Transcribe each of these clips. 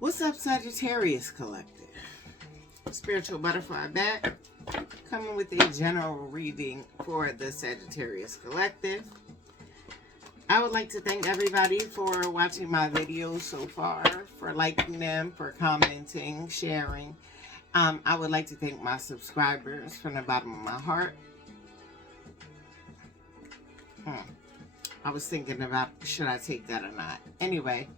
What's up, Sagittarius Collective? Spiritual Butterfly back, coming with a general reading for the Sagittarius Collective. I would like to thank everybody for watching my videos so far, for liking them, for commenting, sharing. I would like to thank my subscribers from the bottom of my heart. I was thinking about, should I take that or not? Anyway,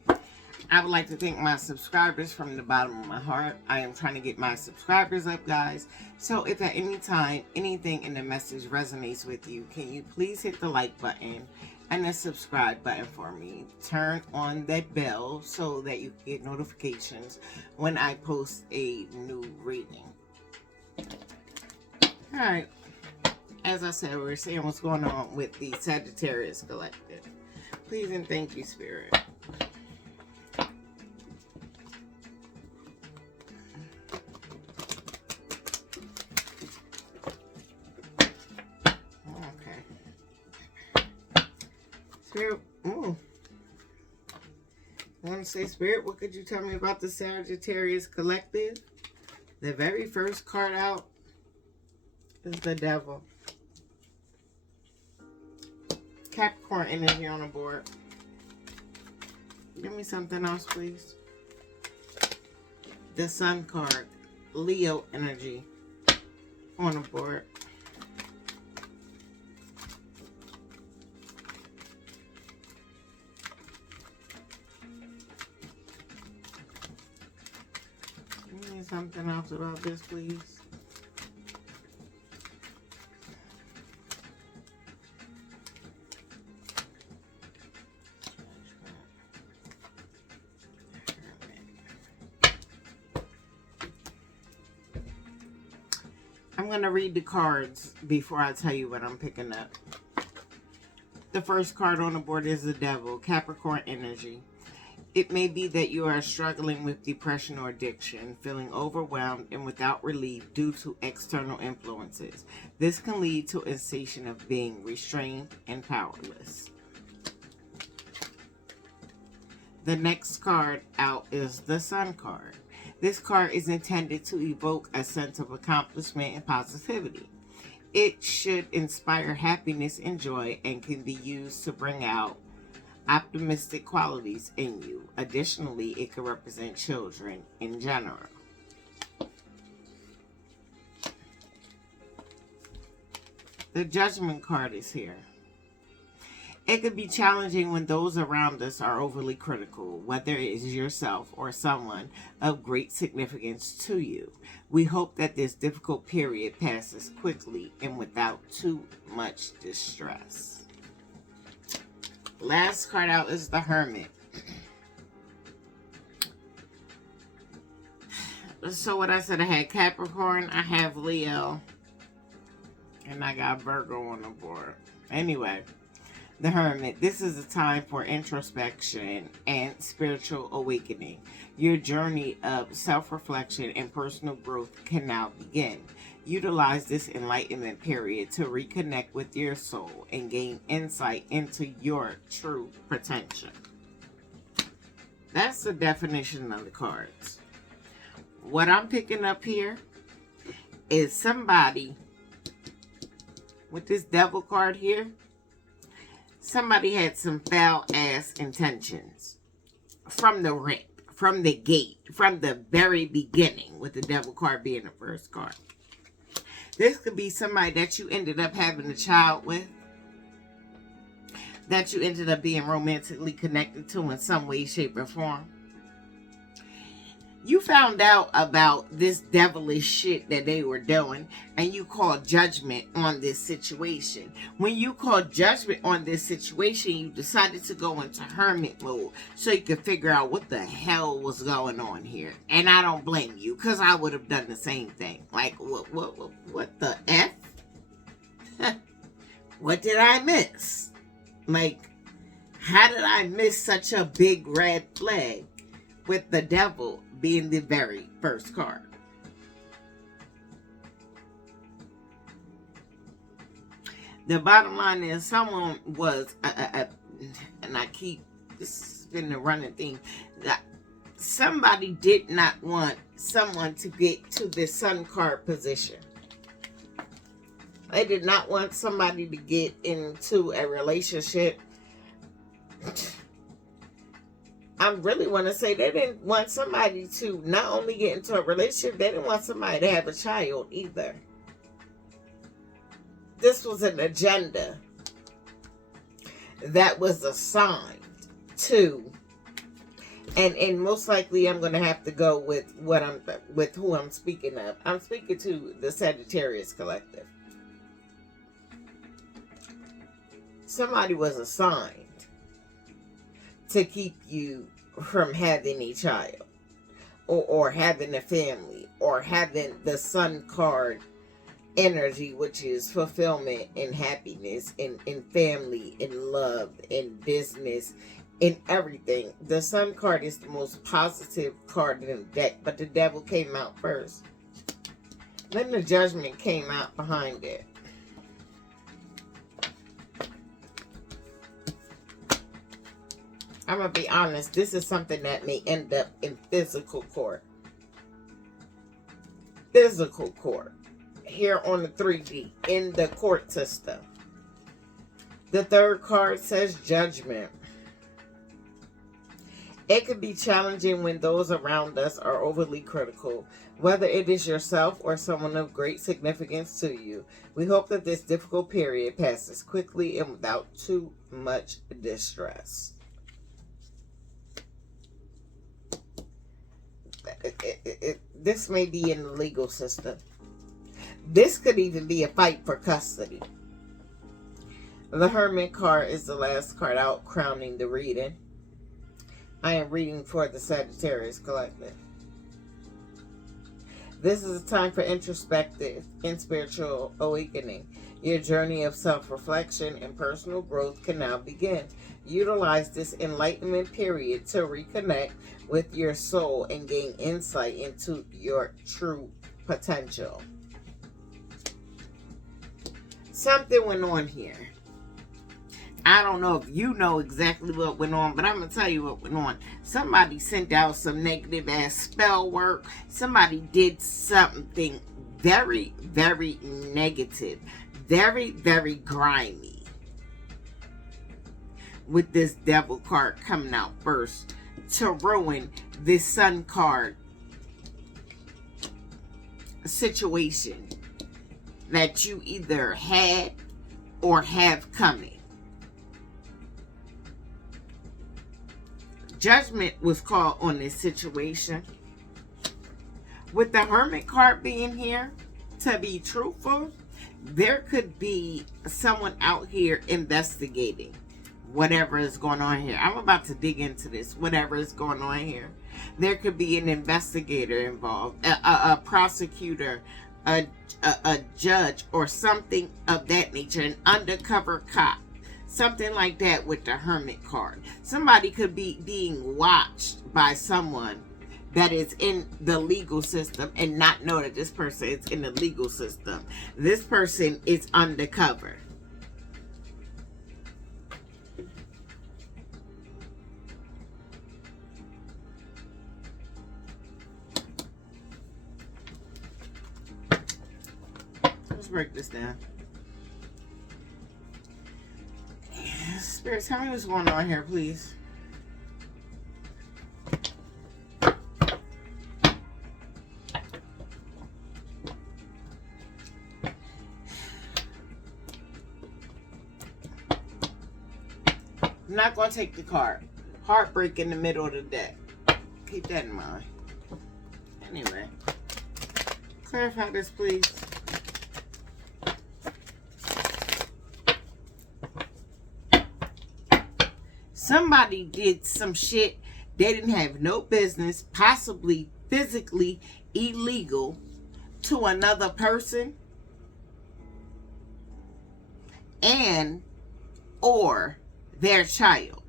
I would like to thank my subscribers from the bottom of my heart. I am trying to get my subscribers up, guys. So if at any time anything in the message resonates with you, can you please hit the like button and the subscribe button for me? Turn on that bell so that you get notifications when I post a new reading. Alright, as I said, we're seeing what's going on with the Sagittarius Collective. Please and thank you, Spirit. Spirit, I want to say, Spirit, what could you tell me about the Sagittarius Collective? The very first card out is the Devil. Capricorn energy on the board. Give me something else, please. The Sun card. Leo energy on the board. Something else about this, please. I'm going to read the cards before I tell you what I'm picking up. The first card on the board is the Devil, Capricorn energy. It may be that you are struggling with depression or addiction, feeling overwhelmed and without relief due to external influences. This can lead to a sensation of being restrained and powerless. The next card out is the Sun card. This card is intended to evoke a sense of accomplishment and positivity. It should inspire happiness and joy and can be used to bring out optimistic qualities in you. Additionally, it can represent children in general. The Judgment card is here. It can be challenging when those around us are overly critical, whether it is yourself or someone of great significance to you. We hope that this difficult period passes quickly and without too much distress. Last card out is the Hermit. So what I said, I had Capricorn, I have Leo, and I got Virgo on the board. Anyway, the Hermit. This is a time for introspection and spiritual awakening. Your journey of self-reflection and personal growth can now begin. Utilize this enlightenment period to reconnect with your soul and gain insight into your true potential. That's the definition of the cards. What I'm picking up here is somebody with this Devil card here. Somebody had some foul ass intentions from the rip, from the gate, from the very beginning, with the Devil card being the first card. This could be somebody that you ended up having a child with, that you ended up being romantically connected to in some way, shape, or form. You found out about this devilish shit that they were doing, and you called judgment on this situation. When you called judgment on this situation, you decided to go into hermit mode so you could figure out what the hell was going on here. And I don't blame you, because I would have done the same thing. Like, what the F? What did I miss? Like, how did I miss such a big red flag with the Devil being the very first card? The bottom line is someone was, and I keep, this has been the running theme, that somebody did not want someone to get to the Sun card position. They did not want somebody to get into a relationship. I really want to say they didn't want somebody to not only get into a relationship, they didn't want somebody to have a child either. This was an agenda that was assigned to, and most likely I'm going to have to go with who I'm speaking of. I'm speaking to the Sagittarius collective. Somebody was assigned to keep you from having a child, or having a family, or having the Sun card energy, which is fulfillment and happiness in family, in love, in business, in everything. The Sun card is the most positive card in the deck, but the Devil came out first. Then the Judgment came out behind it. I'm going to be honest, this is something that may end up in physical court. Physical court. Here on the 3D, in the court system. The third card says Judgment. It can be challenging when those around us are overly critical, whether it is yourself or someone of great significance to you. We hope that this difficult period passes quickly and without too much distress. This may be in the legal system. This could even be a fight for custody. The Hermit card is the last card out, crowning the reading. I am reading for the Sagittarius collective. This is a time for introspective and spiritual awakening. Your journey of self-reflection and personal growth can now begin. Utilize this enlightenment period to reconnect with your soul and gain insight into your true potential. Something went on here. I don't know if you know exactly what went on, but I'm going to tell you what went on. Somebody sent out some negative ass spell work. Somebody did something very, very negative. Very, very grimy. With this Devil card coming out first to ruin this Sun card situation that you either had or have coming. Judgment was called on this situation. With the Hermit card being here, to be truthful, there could be someone out here investigating whatever is going on here. I'm about to dig into this. Whatever is going on here. There could be an investigator involved, a prosecutor, a judge, or something of that nature, an undercover cop. Something like that with the Hermit card. Somebody could be being watched by someone that is in the legal system and not know that this person is in the legal system. This person is undercover. Let's break this down. Spirit, tell me what's going on here, please. I'm not going to take the card. Heartbreak in the middle of the deck. Keep that in mind. Anyway. Clarify this, please. Somebody did some shit they didn't have no business, possibly physically illegal, to another person and or their child.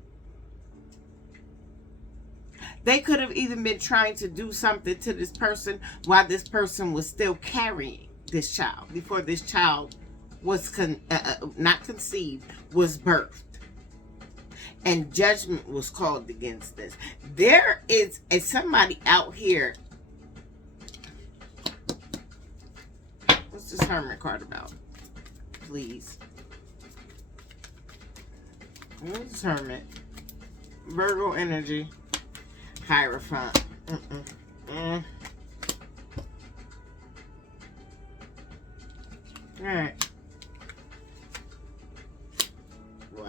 They could have even been trying to do something to this person while this person was still carrying this child, before this child was not conceived, was birthed. And judgment was called against this. There is somebody out here. What's this Hermit card about? Please. What's this Hermit? Virgo energy. Hierophant. Alright. Wow.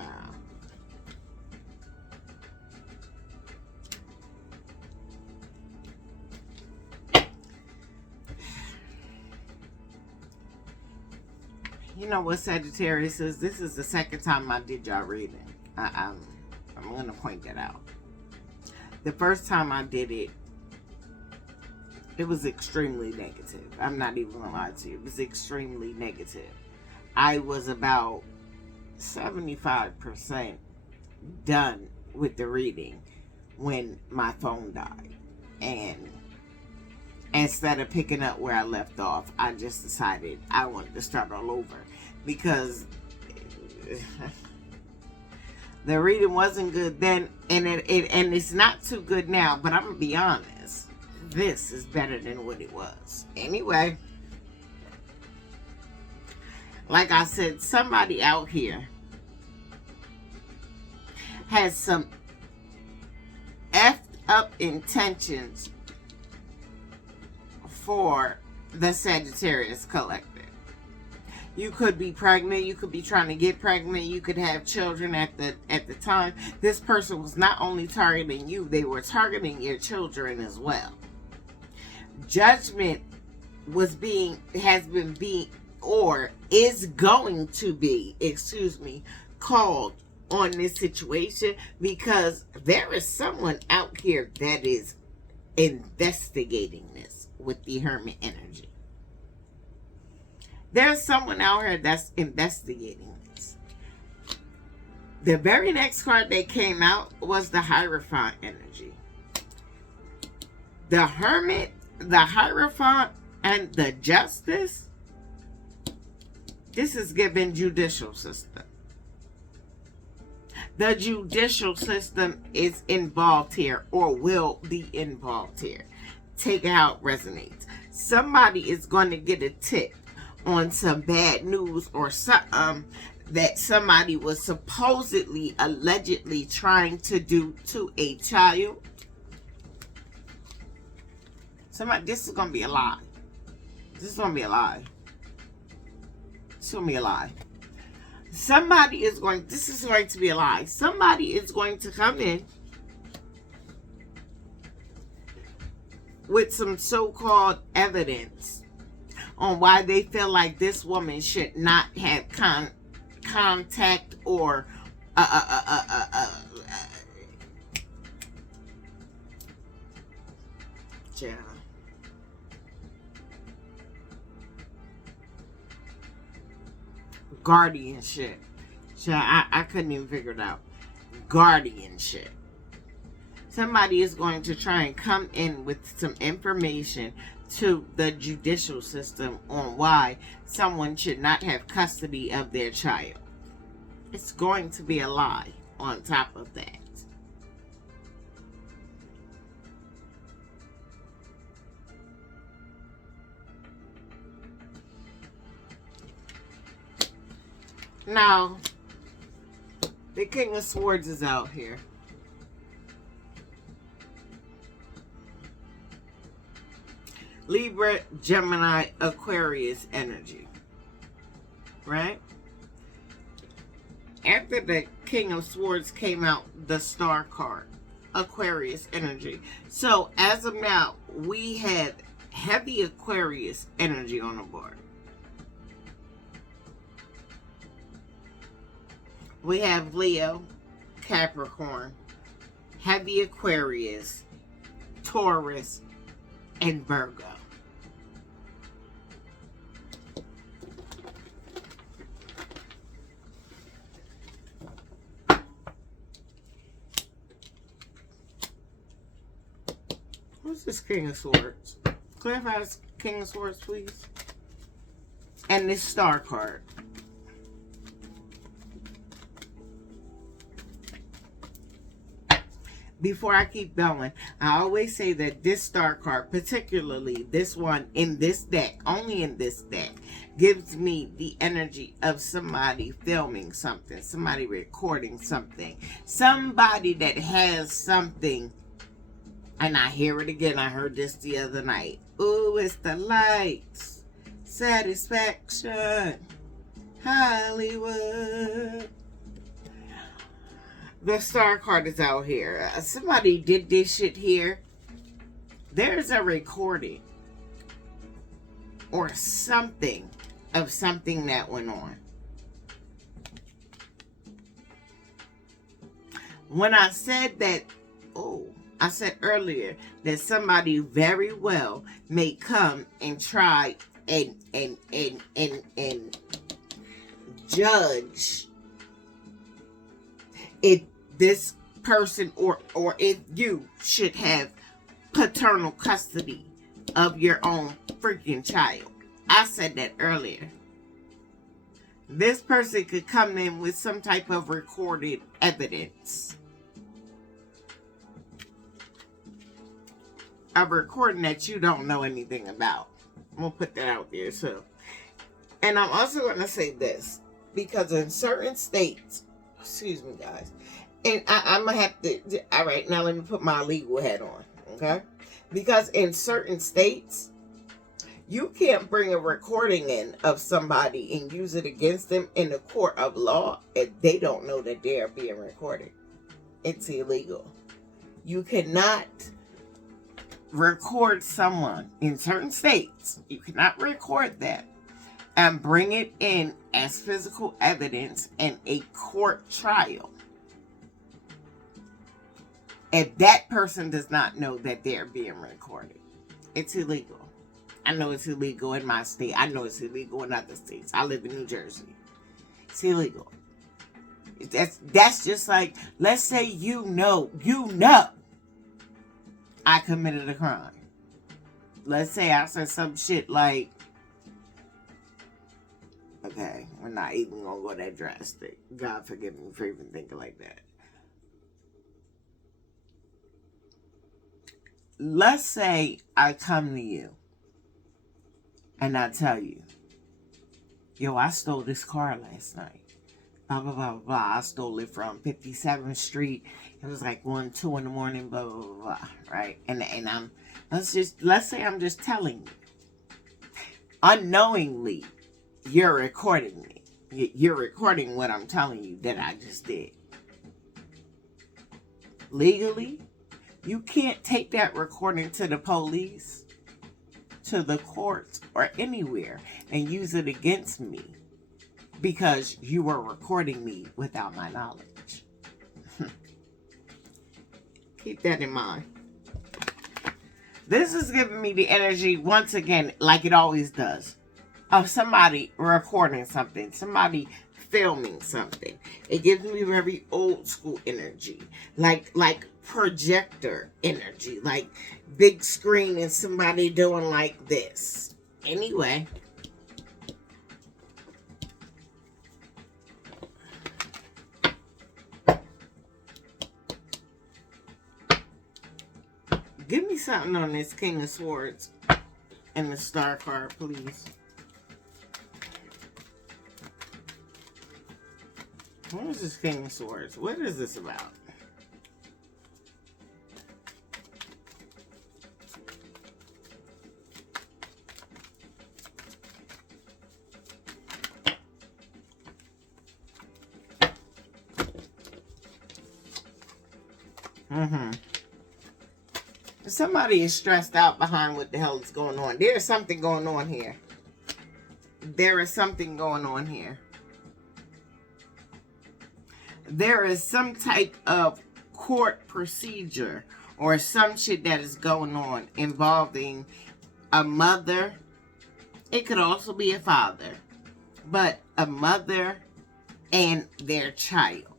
You know what, Sagittarius is? This is the second time I did y'all reading. I'm going to point that out. The first time I did it, it was extremely negative. I'm not even going to lie to you. It was extremely negative. I was about 75% done with the reading when my phone died. And instead of picking up where I left off, I just decided I wanted to start all over. Because the reading wasn't good then, and it's not too good now. But I'm going to be honest. This is better than what it was. Anyway, like I said, somebody out here has some effed up intentions for the Sagittarius collective. You could be pregnant. You could be trying to get pregnant. You could have children at the time. This person was not only targeting you, they were targeting your children as well. Judgment is going to be, called on this situation, because there is someone out here that is investigating this with the Hermit energy. There's someone out here that's investigating this. The very next card that came out was the Hierophant energy. The Hermit, the Hierophant, and the Justice. This is given judicial system. The judicial system is involved here, or will be involved here. Take it how it resonates. Somebody is going to get a tip on some bad news or something that somebody was supposedly, allegedly trying to do to a child. This is going to be a lie. This is going to be a lie. It's going to be a lie. This is going to be a lie. Somebody is going to come in with some so-called evidence on why they feel like this woman should not have contact or guardianship. I couldn't even figure it out. Guardianship. Somebody is going to try and come in with some information to the judicial system on why someone should not have custody of their child. It's going to be a lie on top of that. Now, the King of Swords is out here. Libra, Gemini, Aquarius energy. Right? After the King of Swords came out, the Star card. Aquarius energy. So, as of now, we had heavy Aquarius energy on the board. We have Leo, Capricorn, heavy Aquarius, Taurus, and Virgo. Who's this King of Swords? Clarify this King of Swords, please. And this Star card. before I keep going, I always say that this star card, particularly this one in this deck, only in this deck, gives me the energy of somebody filming something, somebody recording something, somebody that has something. And I hear it again. I heard this the other night. Ooh, it's the lights. Satisfaction. Hollywood. The star card is out here. Somebody did this shit here. There's a recording or something of something that went on. When I said that, I said earlier that somebody very well may come and try and judge if this person or if you should have paternal custody of your own freaking child. I said that earlier. This person could come in with some type of recorded evidence. A recording that you don't know anything about. I'm going to put that out there too. And I'm also going to say this, because in certain states, excuse me guys, and I'm going to have to, all right, now let me put my legal hat on, okay? Because in certain states, you can't bring a recording in of somebody and use it against them in the court of law if they don't know that they are being recorded. It's illegal. You cannot record someone in certain states. You cannot record that and bring it in as physical evidence in a court trial if that person does not know that they're being recorded. It's illegal. I know it's illegal in my state. I know it's illegal in other states. I live in New Jersey. It's illegal. That's just like, let's say you know I committed a crime. Let's say I said some shit like, okay, we're not even gonna go that drastic. God forgive me for even thinking like that. Let's say I come to you and I tell you, yo, I stole this car last night. Blah, blah, blah, blah. I stole it from 57th Street. It was like 1, 2 in the morning, blah, blah, blah, blah, right? And let's say I'm just telling you. Unknowingly, you're recording me. You're recording what I'm telling you that I just did. Legally, you can't take that recording to the police, to the courts, or anywhere and use it against me because you were recording me without my knowledge. Keep that in mind. This is giving me the energy, once again, like it always does, of somebody recording something, somebody filming something. It gives me very old school energy, like projector energy, like big screen and somebody doing like this. Anyway, give me something on this King of Swords and the Star card, please. What is this King of Swords? What is this about? Somebody is stressed out behind what the hell is going on. There is something going on here. There is something going on here. There is some type of court procedure or some shit that is going on involving a mother. It could also be a father, but a mother and their child,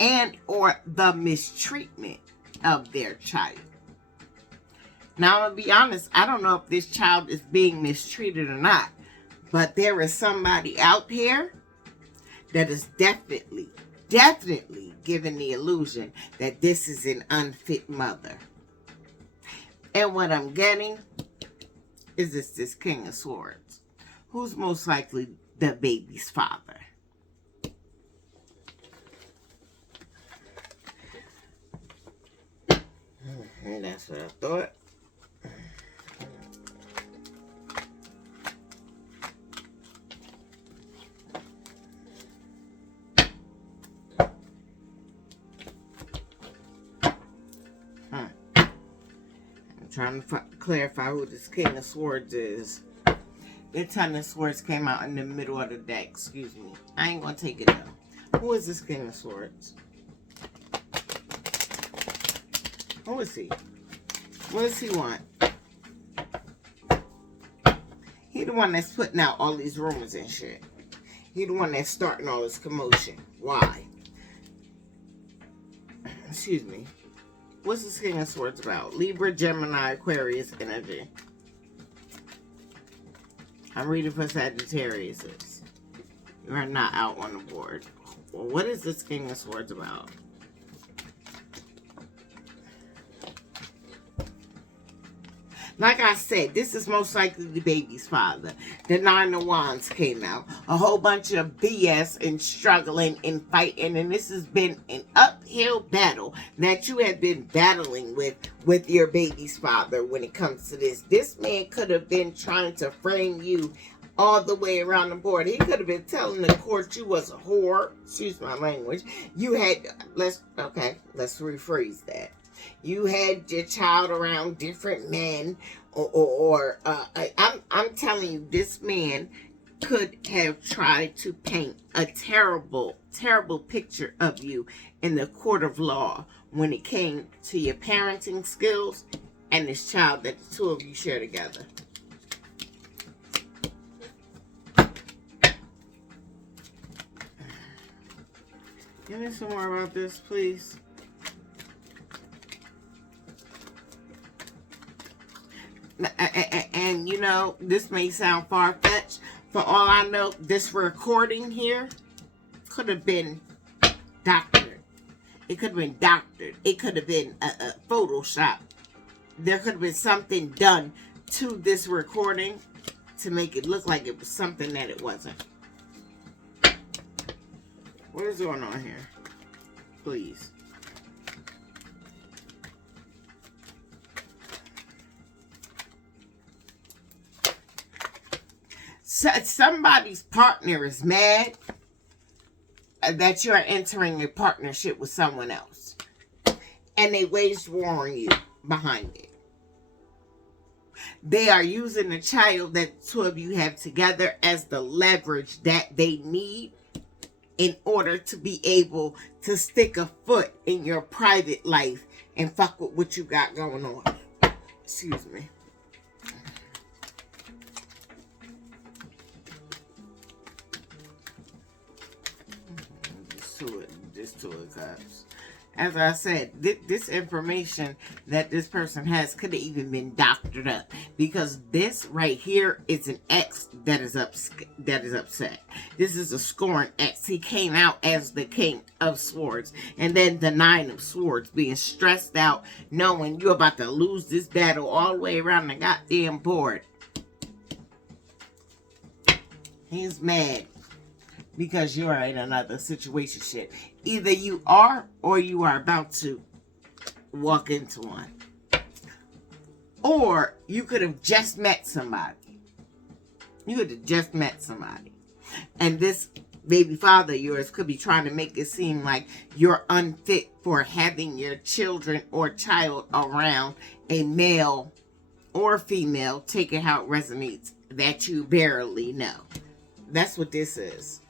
and or the mistreatment of their child. Now, I'm gonna be honest, I don't know if this child is being mistreated or not, but there is somebody out here that is definitely definitely giving the illusion that this is an unfit mother. And what I'm getting is this King of Swords. Who's most likely the baby's father? And that's what I thought. Trying to clarify who this King of Swords is. The Ten of Swords came out in the middle of the deck. Excuse me. I ain't gonna take it though. Who is this King of Swords? Who is he? What does he want? He the one that's putting out all these rumors and shit. He the one that's starting all this commotion. Why? Excuse me. What's this King of Swords about? Libra, Gemini, Aquarius energy. I'm reading for Sagittarius. You are not out on the board. Well, what is this King of Swords about? Like I said, this is most likely the baby's father. The Nine of Wands came out. A whole bunch of BS and struggling and fighting. And this has been an uphill battle that you have been battling with your baby's father when it comes to this. This man could have been trying to frame you all the way around the board. He could have been telling the court you was a whore. Excuse my language. You had, let's rephrase that. You had your child around different men, I'm telling you, this man could have tried to paint a terrible, terrible picture of you in the court of law when it came to your parenting skills and this child that the two of you share together. Give me some more about this, please. And you know, this may sound far-fetched. For all I know, this recording here could have been doctored. It could have been doctored. It could have been a Photoshop. There could have been something done to this recording to make it look like it was something that it wasn't. What is going on here? Please. Somebody's partner is mad that you're entering a partnership with someone else. And they waged war on you behind it. They are using the child that two of you have together as the leverage that they need in order to be able to stick a foot in your private life and fuck with what you got going on. Excuse me. Just two of cups. As I said, this information that this person has could have even been doctored up, because this right here is an ex that is upset. This is a scorned ex. He came out as the King of Swords, and then the Nine of Swords, being stressed out, knowing you're about to lose this battle all the way around the goddamn board. He's mad because you are in another situation shit. Either you are or you are about to walk into one. Or you could have just met somebody. You could have just met somebody. And this baby father of yours could be trying to make it seem like you're unfit for having your children or child around a male or female, take it how it resonates, that you barely know. That's what this is.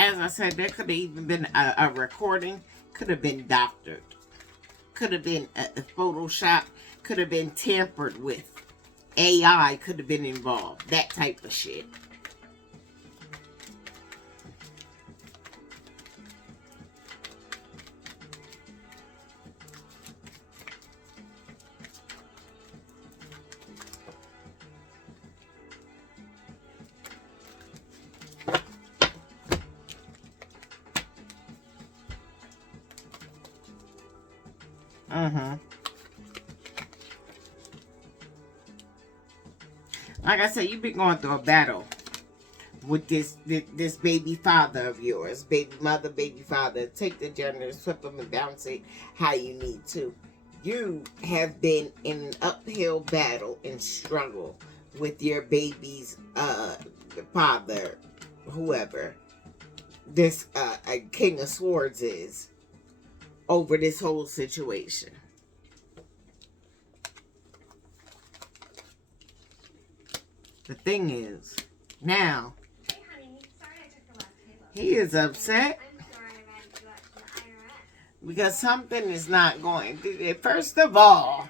As I said, there could have even been a recording, could have been doctored, could have been a Photoshop, could have been tampered with. AI could have been involved, that type of shit. Mm-hmm. Like I said, you've been going through a battle with this baby father of yours, baby mother, baby father. Take the gender, flip them and bounce it how you need to. You have been in an uphill battle and struggle with your baby's father, whoever this King of Swords is, over this whole situation. The thing is, now, Hey, honey. Sorry I took the last table. he is upset I'm sorry I ran to go out to the IRS. because something is not going. First of all,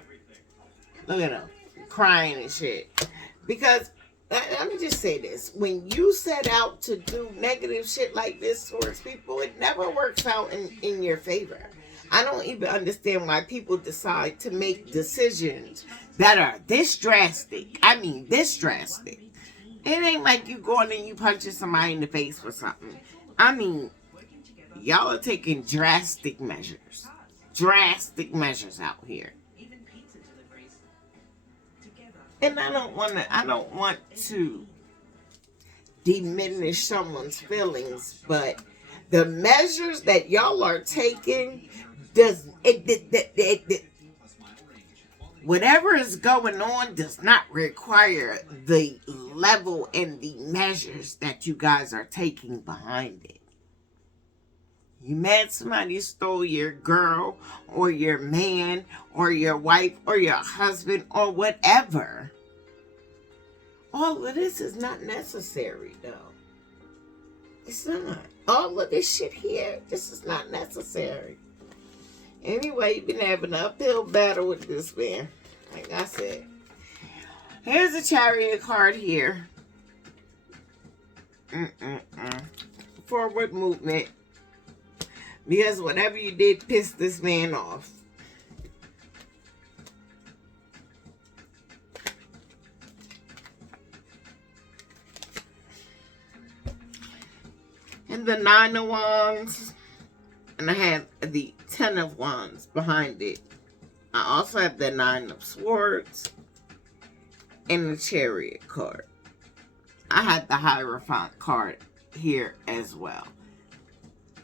look at him crying and shit. Because let me just say this: when you set out to do negative shit like this towards people, it never works out in your favor. I don't even understand why people decide to make decisions that are this drastic. I mean, this drastic. It ain't like you going and you punching somebody in the face for something. I mean, y'all are taking drastic measures. Drastic measures out here. And I don't want to diminish someone's feelings, but the measures that y'all are taking whatever is going on does not require the level and the measures that you guys are taking behind it. You mad somebody stole your girl or your man or your wife or your husband or whatever. All of this is not necessary, though. It's not. All of this shit here, this is not necessary. Anyway, you've been having an uphill battle with this man. Like I said. Here's a Chariot card here. Forward movement. Because whatever you did pissed this man off. And the 9 of Wands. And I have the 10 of Wands behind it. I also have the 9 of Swords. And the Chariot card. I had the Hierophant card here as well.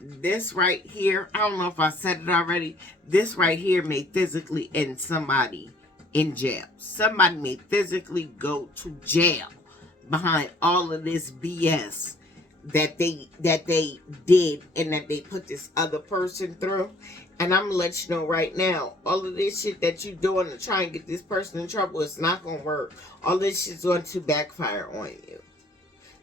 This right here, I don't know if I said it already. This right here may physically end somebody in jail. Somebody may physically go to jail behind all of this BS that they did and that they put this other person through. And I'm gonna let you know right now, all of this shit that you're doing to try and get this person in trouble, it's not gonna work. All this shit's going to backfire on you.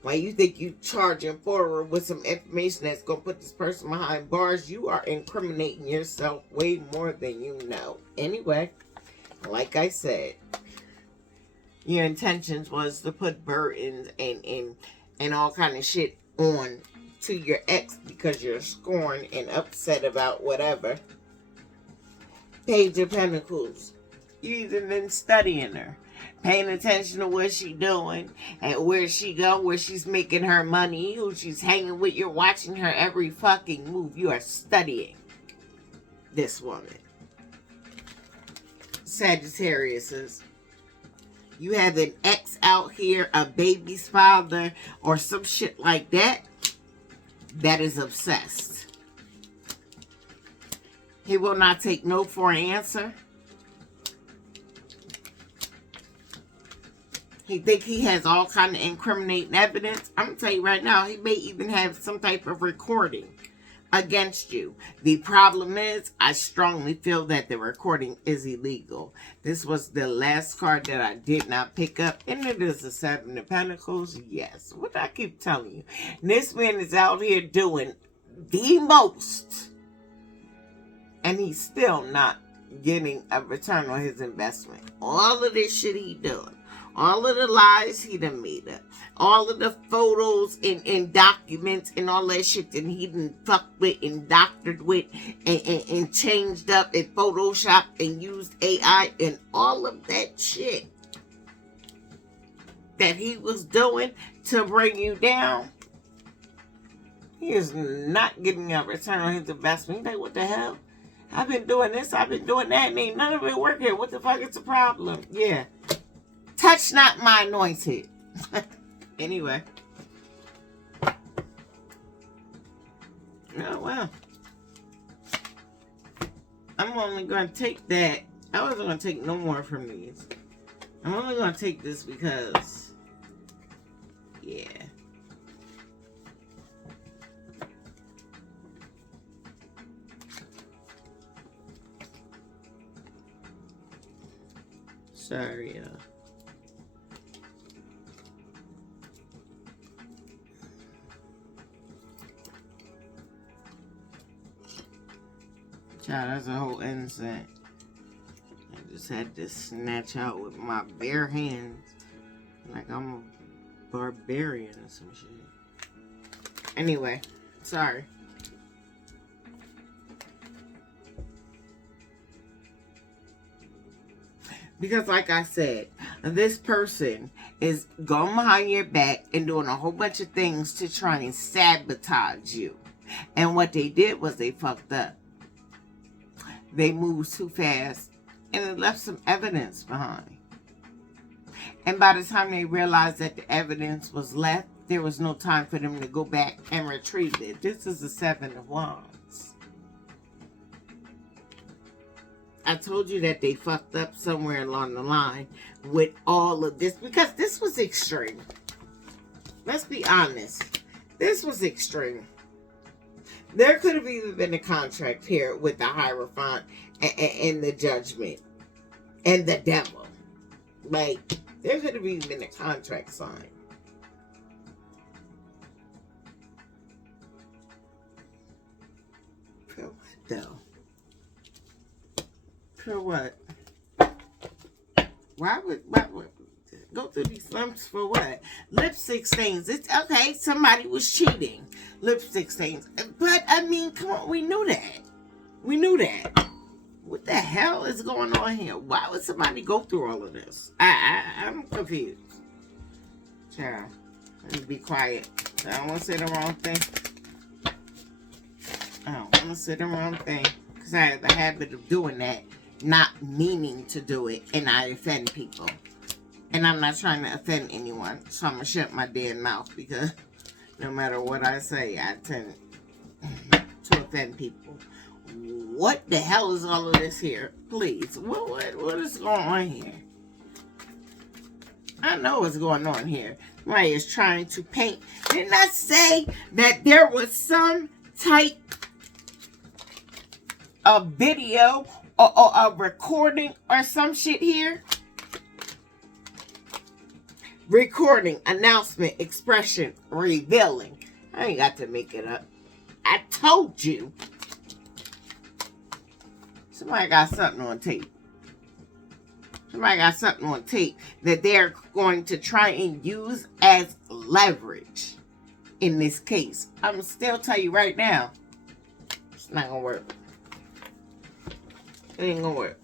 Why you think you charging forward with some information that's gonna put this person behind bars, you are incriminating yourself way more than you know. Anyway, like I said, your intentions was to put burdens and all kind of shit on to your ex because you're scorned and upset about whatever. Page of Pentacles. You even been studying her, paying attention to what she doing and where she go, where she's making her money, who she's hanging with. You're watching her every fucking move. You are studying this woman. Sagittariuses. You have an ex out here, a baby's father, or some shit like that, that is obsessed. He will not take no for an answer. He think he has all kind of incriminating evidence. I'm going to tell you right now, he may even have some type of recording against you. The problem is, I strongly feel that the recording is illegal. This was the last card that I did not pick up, and it is the 7 of Pentacles. Yes, what I keep telling you. This man is out here doing the most, and he's still not getting a return on his investment. All of this shit he doing. All of the lies he done made up. All of the photos and documents and all that shit that he done fucked with and doctored with and changed up and photoshopped and used AI and all of that shit that he was doing to bring you down. He is not getting a return on his investment. You're like, what the hell? I've been doing this, I've been doing that, and ain't none of it working. What the fuck is the problem? Yeah. Touch not my anointed. Anyway. Oh, well. I'm only going to take that. I wasn't going to take no more from these. I'm only going to take this because, yeah. Sorry, Child, that's a whole incense. I just had to snatch out with my bare hands. Like I'm a barbarian or some shit. Anyway, sorry. Because like I said, this person is going behind your back and doing a whole bunch of things to try and sabotage you. And what they did was they fucked up. They moved too fast and it left some evidence behind. And by the time they realized that the evidence was left, there was no time for them to go back and retrieve it. This is the Seven of Wands. I told you that they fucked up somewhere along the line with all of this because this was extreme. Let's be honest. This was extreme. There could have even been a contract here with the Hierophant and the Judgment and the Devil. Like, there could have even been a contract signed. For what, though? For what? Why would go through these lumps for what? Lipstick stains. It's okay. Somebody was cheating. Lipstick stains. But I mean, come on. We knew that. We knew that. What the hell is going on here? Why would somebody go through all of this? I'm confused. Child, let me be quiet. I don't want to say the wrong thing. I don't want to say the wrong thing because I have the habit of doing that, not meaning to do it, and I offend people. And I'm not trying to offend anyone, so I'm going to shut my damn mouth because no matter what I say, I tend to offend people. What the hell is all of this here? Please, what is going on here? I know what's going on here. Somebody is trying to paint. Didn't I say that there was some type of video or a recording or some shit here? Recording, announcement, expression, revealing. I ain't got to make it up. I told you. Somebody got something on tape. Somebody got something on tape that they're going to try and use as leverage in this case. I'm going to still tell you right now, it's not going to work. It ain't going to work.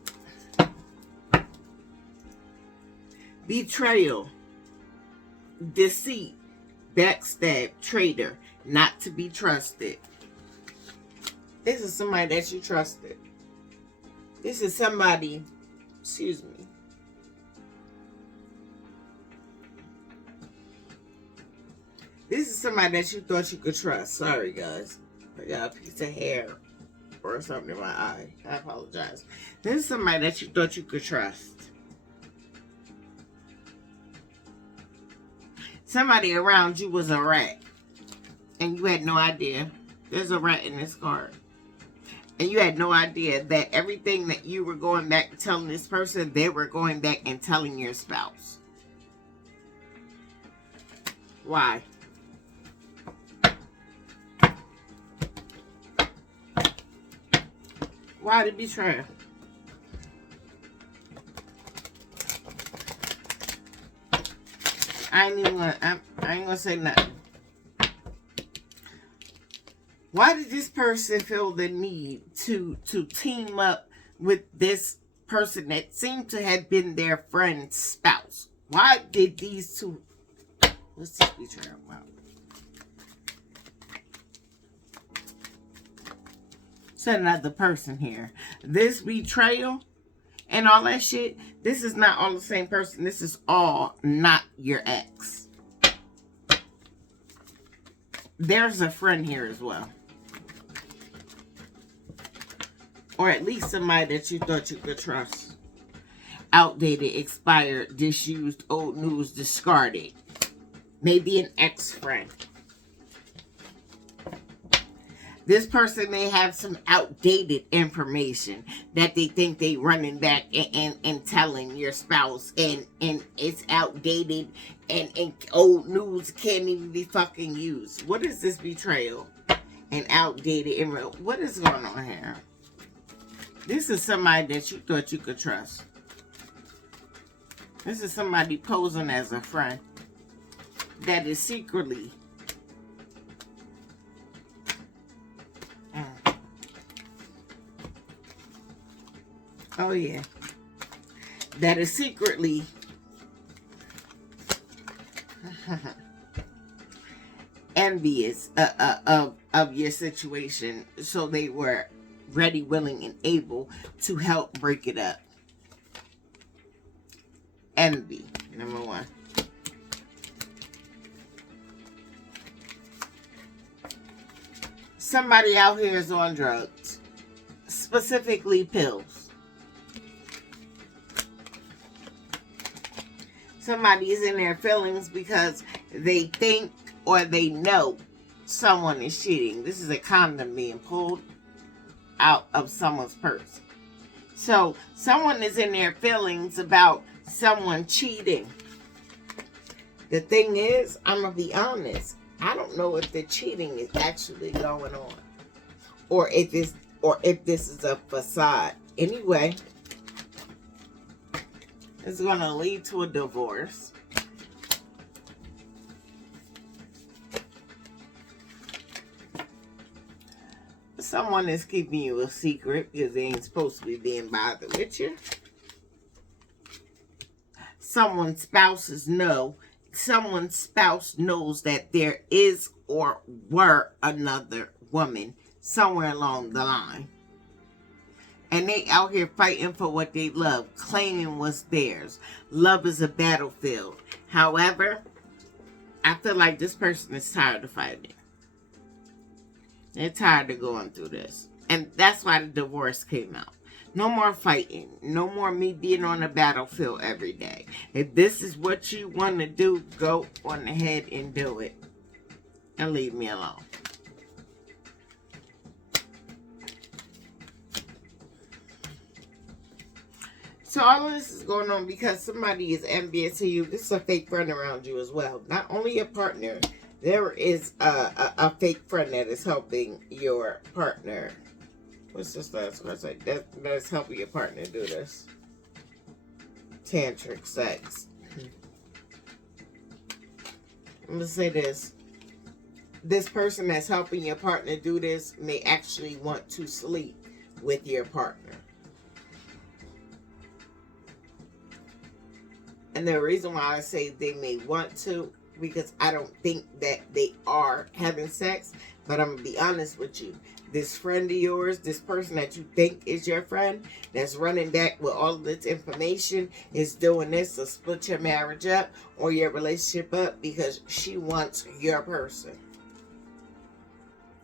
Betrayal, deceit, backstab, traitor, not to be trusted. This is somebody that you trusted. This is somebody, excuse me. This is somebody that you thought you could trust. Sorry, guys. I got a piece of hair or something in my eye. I apologize. This is somebody that you thought you could trust. Somebody around you was a rat. And you had no idea. There's a rat in this card. And you had no idea that everything that you were going back telling this person, they were going back and telling your spouse. Why? Why the betrayal? I ain't gonna say nothing. Why did this person feel the need to team up with this person that seemed to have been their friend's spouse? Why did these two... Let's just be true about. another person here. This betrayal and all that shit, this is not all the same person. This is all not your ex. There's a friend here as well. Or at least somebody that you thought you could trust. Outdated, expired, disused, old news, discarded. Maybe an ex-friend. This person may have some outdated information that they think they running back and telling your spouse, and it's outdated and old news can't even be fucking used. What is this betrayal and outdated? What is going on here? This is somebody that you thought you could trust. This is somebody posing as a friend that is secretly oh yeah, that is secretly envious of your situation, so they were ready, willing, and able to help break it up. Envy, number one. Somebody out here is on drugs, specifically pills. Somebody is in their feelings because they think or they know someone is cheating. This is a condom being pulled out of someone's purse. So someone is in their feelings about someone cheating. The thing is, I'm gonna be honest, I don't know if the cheating is actually going on, or if this is a facade. Anyway, it's gonna lead to a divorce. Someone is keeping you a secret because they ain't supposed to be being bothered with you. Someone's spouse knows that there is or were another woman somewhere along the line. And they out here fighting for what they love, claiming what's theirs. Love is a battlefield. However, I feel like this person is tired of fighting. They're tired of going through this. And that's why the divorce came out. No more fighting. No more me being on the battlefield every day. If this is what you want to do, go on ahead and do it. And leave me alone. So all of this is going on because somebody is envious of you. This is a fake friend around you as well. Not only a partner. There is a fake friend that is helping your partner. What's this last one? That's helping your partner do this. Tantric sex. I'm going to say this. This person that's helping your partner do this may actually want to sleep with your partner. And the reason why I say they may want to, because I don't think that they are having sex, but I'm going to be honest with you. This friend of yours, this person that you think is your friend, that's running back with all of this information, is doing this to split your marriage up or your relationship up because she wants your person.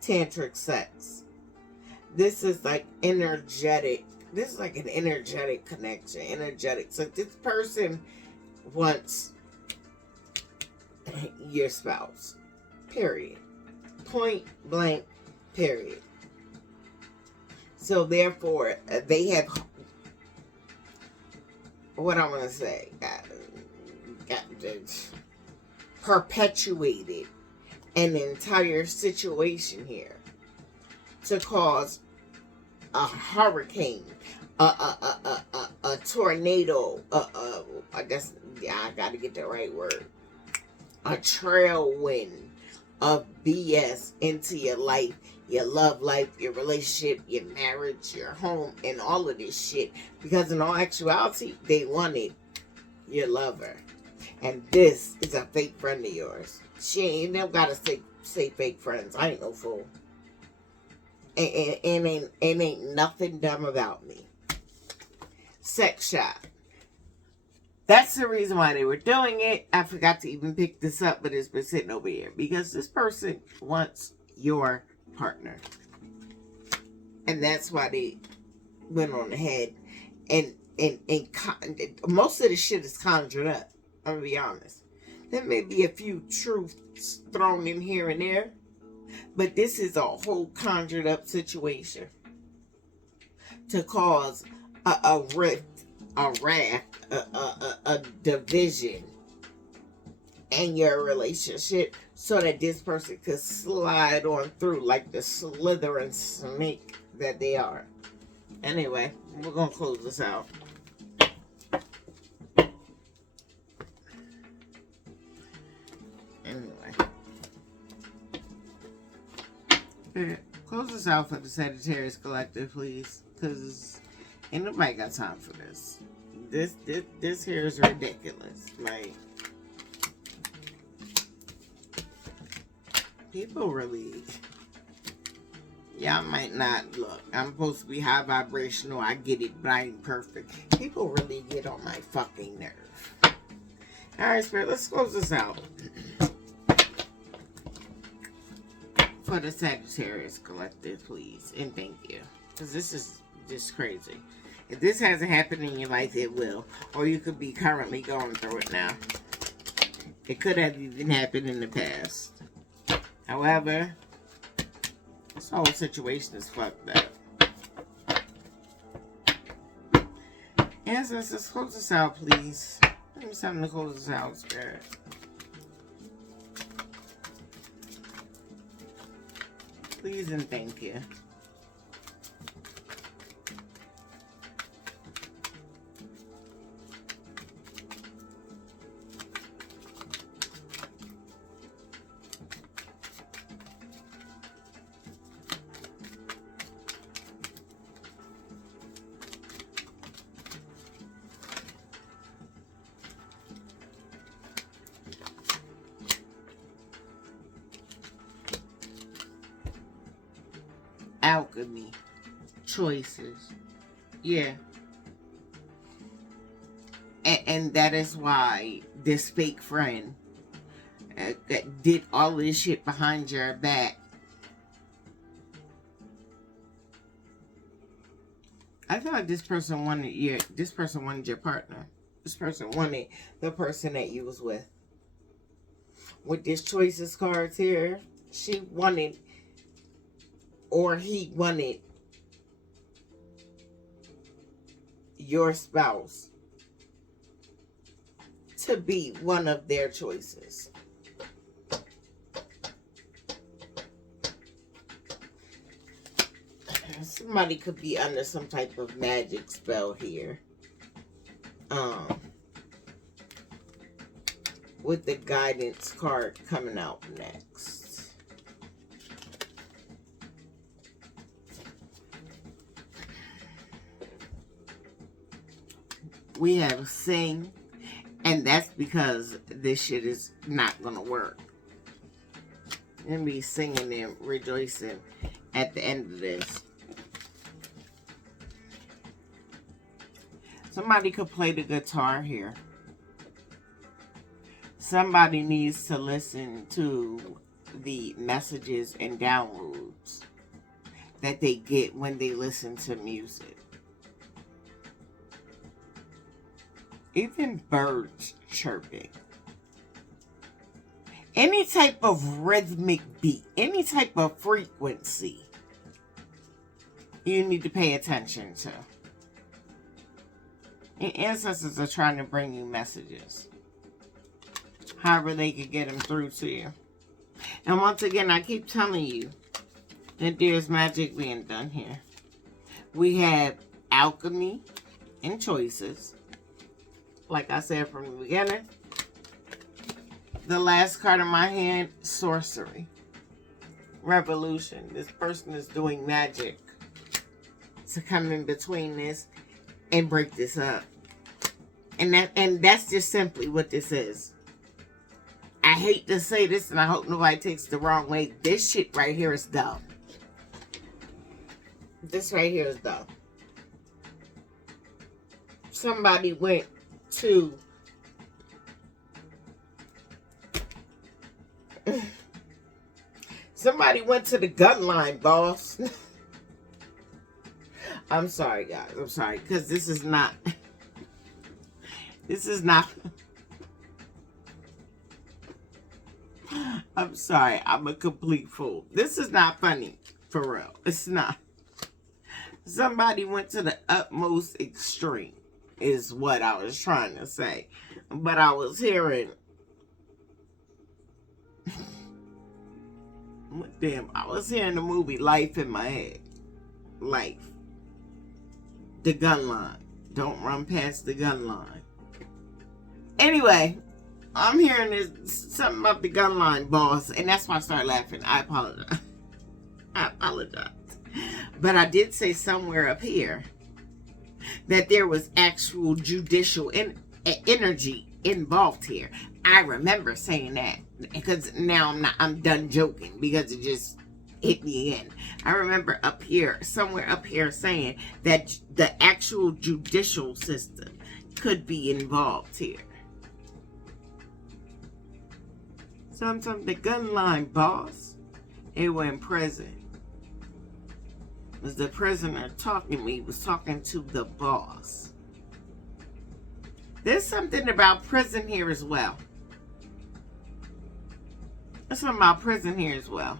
Tantric sex. This is like energetic. This is like an energetic connection. Energetic. So this person wants your spouse. Period. Point blank. Period. So therefore, they have, what I'm going to say, perpetuated an entire situation here to cause a hurricane, a tornado, I guess, yeah, I got to get the right word, a trailwind of BS into your life, your love life, your relationship, your marriage, your home, and all of this shit. Because in all actuality, they wanted your lover. And this is a fake friend of yours. She ain't never gotta say fake friends. I ain't no fool. and ain't nothing dumb about me. Sex shop. That's the reason why they were doing it. I forgot to even pick this up, but it's been sitting over here. Because this person wants your partner. And that's why they went on ahead. And most of the shit is conjured up. I'm going to be honest. There may be a few truths thrown in here and there. But this is a whole conjured up situation. To cause a rift, a raft, a division in your relationship so that this person could slide on through like the slithering snake that they are. Anyway, we're going to close this out. Anyway. Close this out for the Sagittarius Collective, please. Because ain't nobody got time for this. This here is ridiculous. Like, people really... Y'all might not look. I'm supposed to be high vibrational. I get it, but I ain't perfect. People really get on my fucking nerve. Alright, Spirit, let's close this out. For the Sagittarius Collective, please. And thank you. Because this is just crazy. If this hasn't happened in your life, it will. Or you could be currently going through it now. It could have even happened in the past. However, this whole situation is fucked up. Ancestors, close this out, please. Give me something to close this out, Spirit. Please and thank you. Alchemy. Choices. Yeah. And that is why this fake friend that did all this shit behind your back. I feel like this person wanted your partner. This person wanted the person that you was with. With this choices cards here, she wanted, or he wanted, your spouse to be one of their choices. Somebody could be under some type of magic spell here. With the guidance card coming out next. We have sing, and that's because this shit is not gonna work. And be singing and rejoicing at the end of this. Somebody could play the guitar here. Somebody needs to listen to the messages and downloads that they get when they listen to music. Even birds chirping. Any type of rhythmic beat, any type of frequency, you need to pay attention to. And ancestors are trying to bring you messages. However they can get them through to you. And once again, I keep telling you that there's magic being done here. We have alchemy and choices. Like I said from the beginning. The last card in my hand, sorcery. Revolution. This person is doing magic to come in between this and break this up. And that's just simply what this is. I hate to say this, and I hope nobody takes it the wrong way. This shit right here is dumb. This right here is dumb. Somebody went to the gun line, boss. I'm sorry, guys. I'm sorry, because this is not. I'm sorry. I'm a complete fool. This is not funny, for real. It's not. Somebody went to the utmost extreme, is what I was trying to say. But I was hearing. Damn, I was hearing the movie Life in my head. Life. The gun line. Don't run past the gun line. Anyway, I'm hearing this something about the gun line, boss, and that's why I started laughing. I apologize. I apologize. But I did say somewhere up here that there was actual judicial energy involved here. I remember saying that because now I'm done joking because it just hit me again. I remember somewhere up here saying that the actual judicial system could be involved here. Sometimes the gun line, boss, it was in prison. Was the prisoner talking to me? Was talking to the boss. There's something about prison here as well. There's something about prison here as well.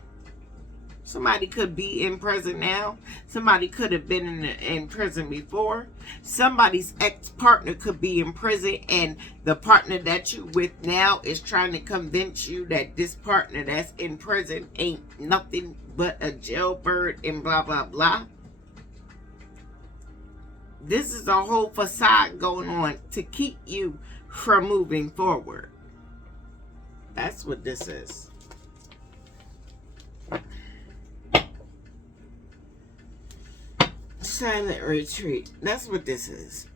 Somebody could be in prison now. Somebody could have been in prison before. Somebody's ex-partner could be in prison, and the partner that you with now is trying to convince you that this partner that's in prison ain't nothing but a jailbird and blah, blah, blah. This is a whole facade going on to keep you from moving forward. That's what this is. Silent retreat. That's what this is.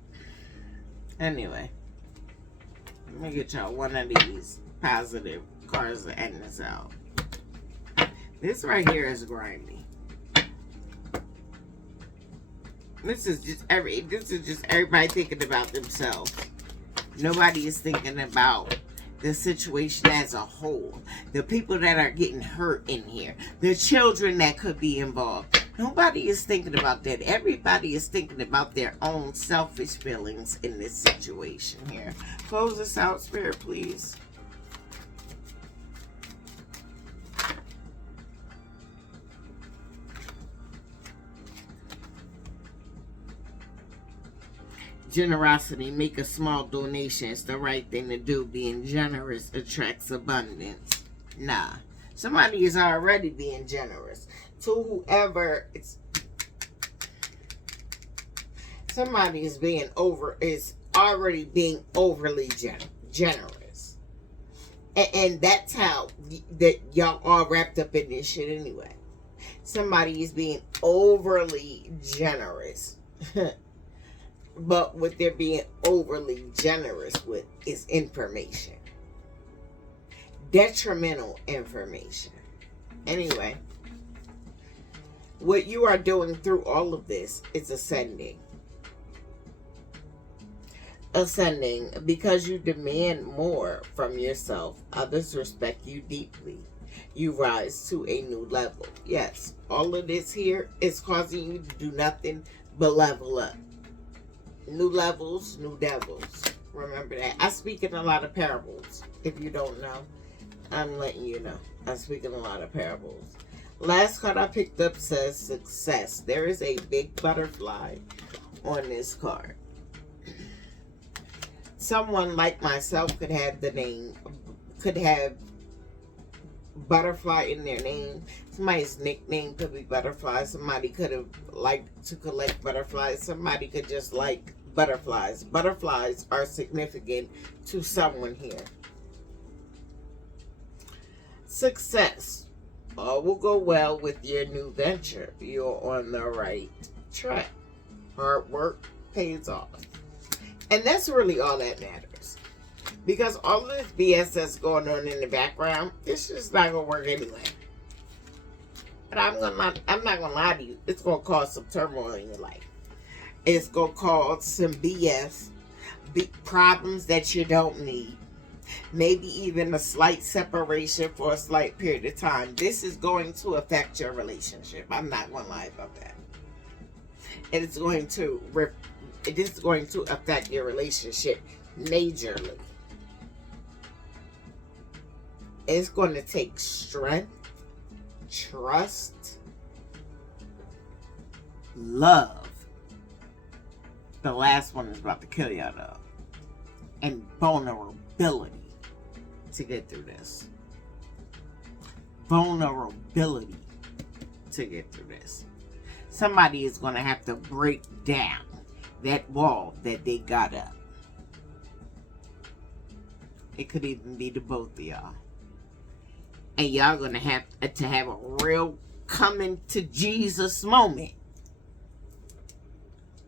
Anyway, let me get y'all one of these positive cards to end this out. This right here is grimy. This is just everybody thinking about themselves. Nobody is thinking about the situation as a whole. The people that are getting hurt in here. The children that could be involved. Nobody is thinking about that. Everybody is thinking about their own selfish feelings in this situation here. Close this out, Spirit, please. Generosity, make a small donation. It's the right thing to do. Being generous attracts abundance. Nah. Somebody is already being generous. To whoever somebody is already being overly generous. And that's how that y'all all wrapped up in this shit anyway. Somebody is being overly generous. But what they're being overly generous with is information. Detrimental information. Anyway, what you are doing through all of this is ascending. Ascending because you demand more from yourself. Others respect you deeply. You rise to a new level. Yes, all of this here is causing you to do nothing but level up. New levels, new devils. Remember that. I speak in a lot of parables. If you don't know, I'm letting you know. I speak in a lot of parables. Last card I picked up says success. There is a big butterfly on this card. Someone like myself could have butterfly in their name. Somebody's nickname could be butterfly. Somebody could have liked to collect butterflies. Somebody could just like butterflies. Butterflies are significant to someone here. Success. All will go well with your new venture. You're on the right track. Hard work pays off. And that's really all that matters. Because all of this BS that's going on in the background, it's just not going to work anyway. But I'm not gonna lie to you. It's gonna cause some turmoil in your life. It's gonna cause some BS, big problems that you don't need. Maybe even a slight separation for a slight period of time. This is going to affect your relationship. I'm not gonna lie about that. It is going to affect your relationship majorly. It's going to take strength, trust, love. The last one is about to kill y'all though. And vulnerability to get through this. Vulnerability to get through this. Somebody is going to have to break down that wall that they got up. It could even be the both of y'all. And y'all going to have a real coming to Jesus moment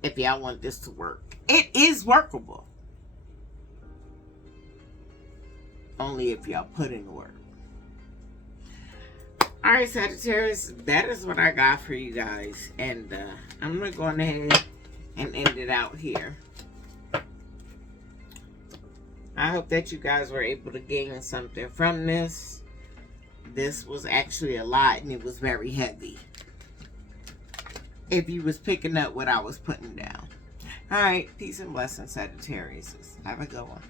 if y'all want this to work. It is workable. Only if y'all put in the work. Alright, Sagittarius, that is what I got for you guys. And I'm going to go ahead and end it out here. I hope that you guys were able to gain something from this. This was actually a lot and it was very heavy. If you was picking up what I was putting down. Alright, peace and blessings, Sagittarius. Have a good one.